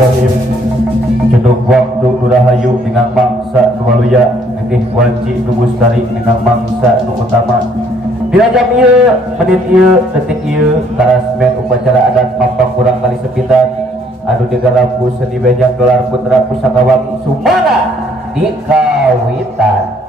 Bismillahirrahmanirrahim. Ceduk waktu Nurahayu dengan mangsa Nuwaluya Nitih Walci Nubustari dengan mangsa Nu Utama. Dina jam ieu, menit ieu, detik ieu, karasmen upacara adat pampang kurang kali sepitan anu digalapu seni bejang gelar putra pusakawangi sumana dikawitan.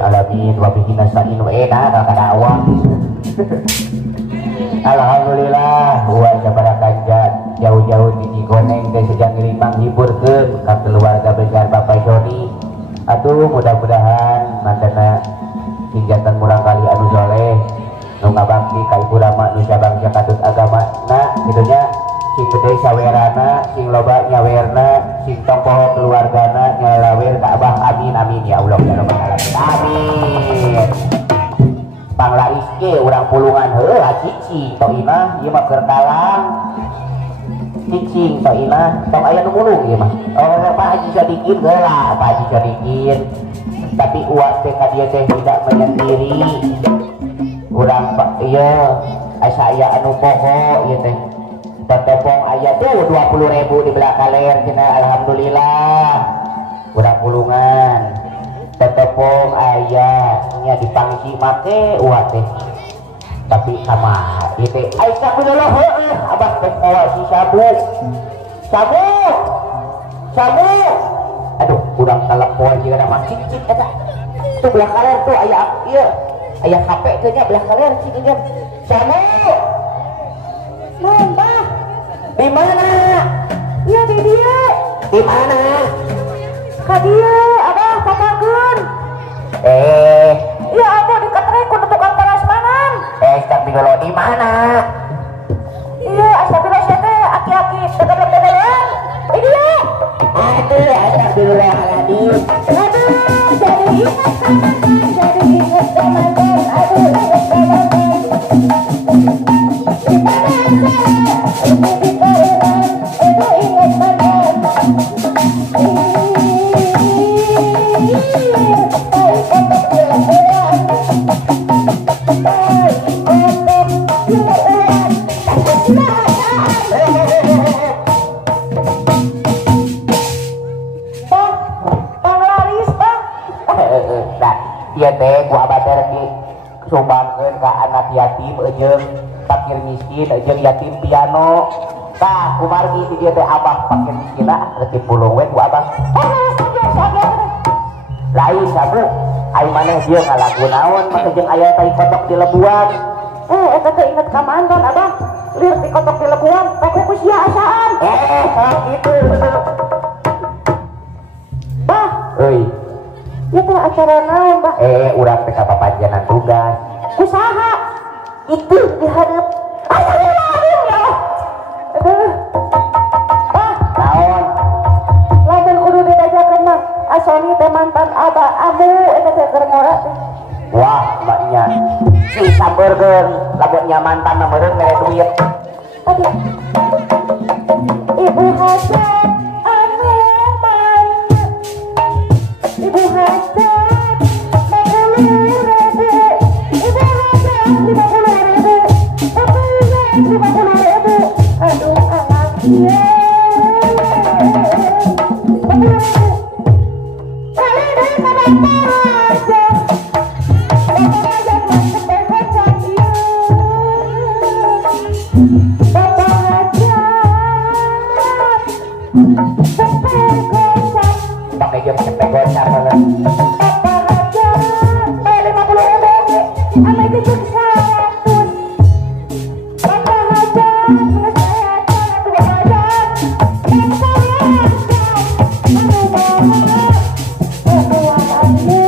alamin wa bihi nasta'in kada awam. Alhamdulillah wa sabarakanjat jauh-jauh di Cikoneng teh sejak limang hiburkeun ka keluarga besar Bapak Joni. Atuh mudah-mudahan mantena tingkatan murang kali anu soleh nu ngabakti ka ibu rama nu sabangsa katut agama na kidunya sing gede sawerana sing loba nyawerna sing tongpoho keluargana nyalawer ka abah amin amin ya Allah ya rabbal alamin amin. Panglaris ke urang pulungan heula cicing to imah ieu mah keur talang cicing to imah tong aya nu mulung ieu mah oh Pak Haji Sadikin heula Pak Haji Sadikin tapi uak teh ka dieu teh tidak menyendiri urang ieu asa aya anu poho ieu teh tetepong aya tuh 20.000 di belah kaler cenah alhamdulillah urang pulungan tetepong ayahnya dipangsi mate uat teh tapi sama itu aisyah bener abah teh kawa si sabu aduh kurang telepon juga nama cicit eta itu belah kaler tuh ayah iya ayah HP tuh nya belah kaler cicitnya sabu Mbah di mana iya di dia di mana ka dia abah papakeun iya aku diketrek ku tukang prasmanan astagfirullah di mana iya astagfirullah teh aki-aki tegel-tegelan di dia aduh astagfirullahaladzim aduh jadi ingat Ramadan aduh ingat Ramadan di mana di Kariman aduh ingat Ramadan Iya teh gua abah di sumbangkeun ka anak yatim jeung fakir miskin jeung yatim piano. Tah kumargi di dieu teh abah fakir miskina reutik pulung we gua abah. Lain sabu ai maneh dieu ngalagu naon maka jeung aya tai kotok di lebuan. Eta teh inget ka mantan abah. Lieur di kotok di lebuan pake ku sia asaan. Gitu. Bah, Euy, ieu teh acara naon, Bah? urang teh kapapanjanan tugas. Kusaha? Itu diharap. Astagfirullahaladzim. Aduh. Bah, Naon? lamun kudu didajakeun mah asoni teh mantan abah amu eta teh keur ngora teh. Wah, mbaknya. Si sambeurkeun lamun nya mantan mah meureun mere duit. Aduh. Ibu hajat anu mana? Ibu hajat 50.000. Ibu hajat 50.000. Bapak 50.000. Aduh, anak dia. Kali deh sama hajat. Bapak hajat masuk hajat dia. Bapak hajat sampai gocap. Pakai jam cepet gocap heula. Bapak hajat bayar 50.000 ame jeung 100. Bapak hajat geus aya atuh Bapak hajat. Bapak hajat anu bawa keluar aja.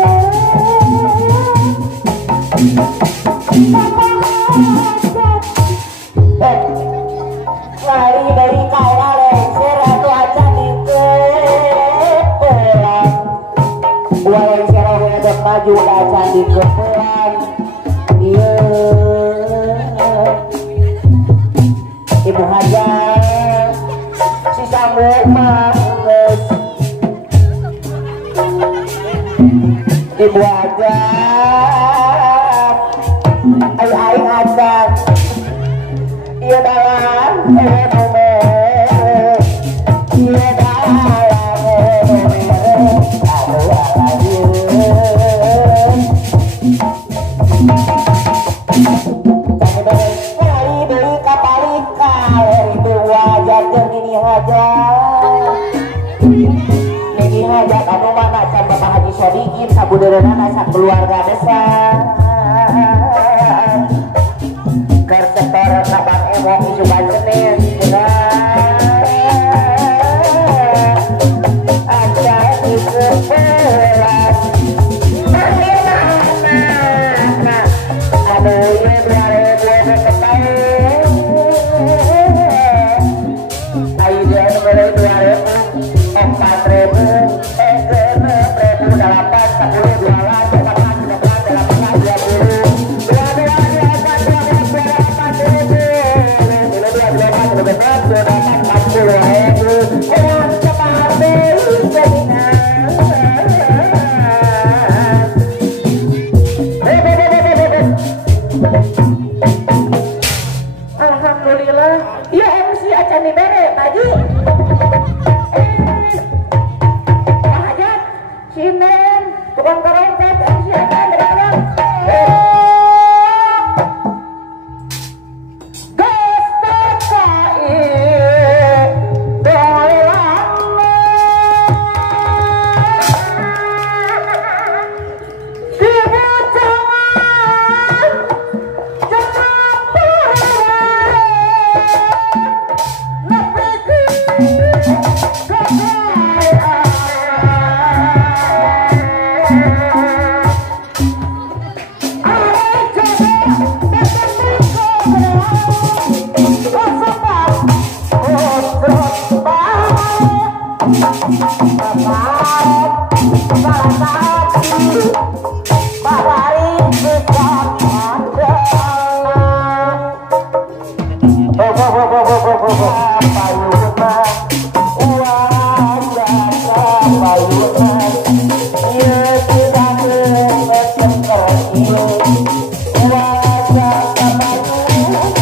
Bapak hajat lari dari kaya lengser atau aja dikepelan. Gua lengser orang ada maju aja dikepelan. Iya, ibu hajat si sambung males. Ibu hajat aing hajat iya dalam iya dalam kali deui kapalik kaleri teu wajah jeung Nini hajat. Nini hajat anu mana can Bapak Haji Sodikin sabudeureunan asa keluarga besar. Keur setor kabang emok isukan Senin aja dikepelan. Aduh ye 2000 ketahu ayo dia anu beli 2.000 4.000 6.000 8 10 12 Alhamdulillah, ya MC acan dibere tadi. Pak Hajat, Sinen, tukang kerompet, MC acan dibere. Apa payunan ieu tidak bercengker ieu wajah kapanun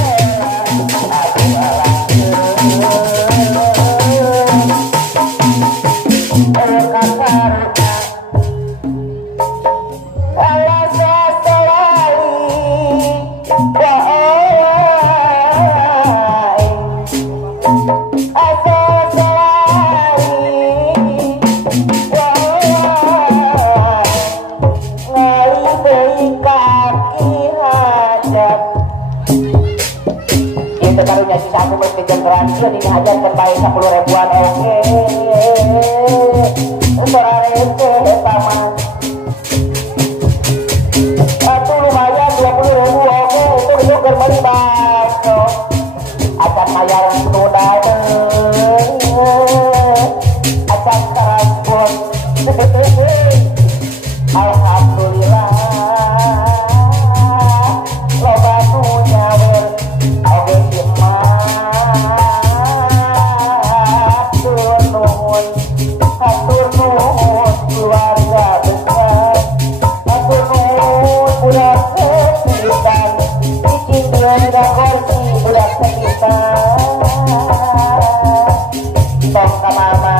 aduh ini hajat terbaik 10 ribuan oke sorare teh sama atuh lumayan 20.000 oke itu juga beli bakso acan mayar tunda acan transport alhamdulillah loba nu nyawer oke hatur nuhun keluarga besar hatur nuhun budak sepitan bikin dia kursi budak sepitan tong ka mama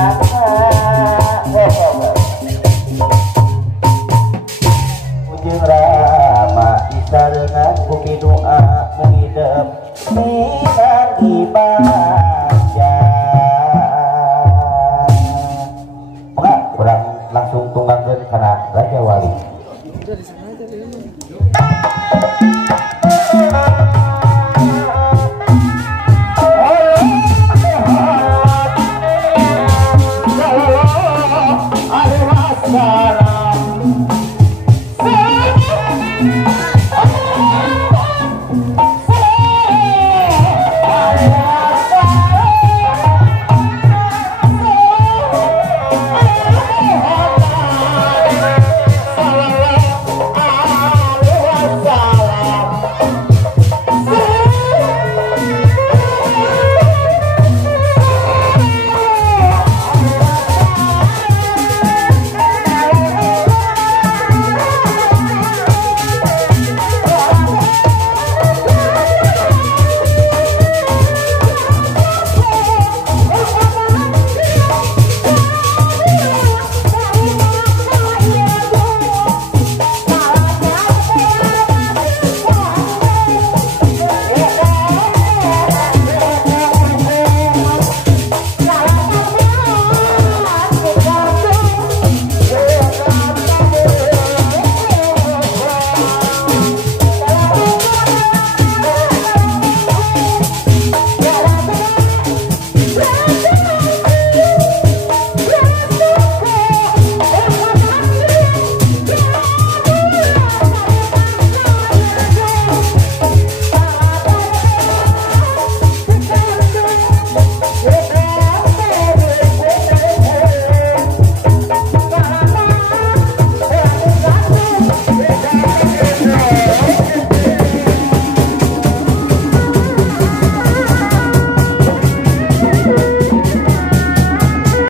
ujung rama isareungan kuki doa mengidep minang ibadah kurang langsung tunggangkeun kana Raja Wali. Alhamdulillah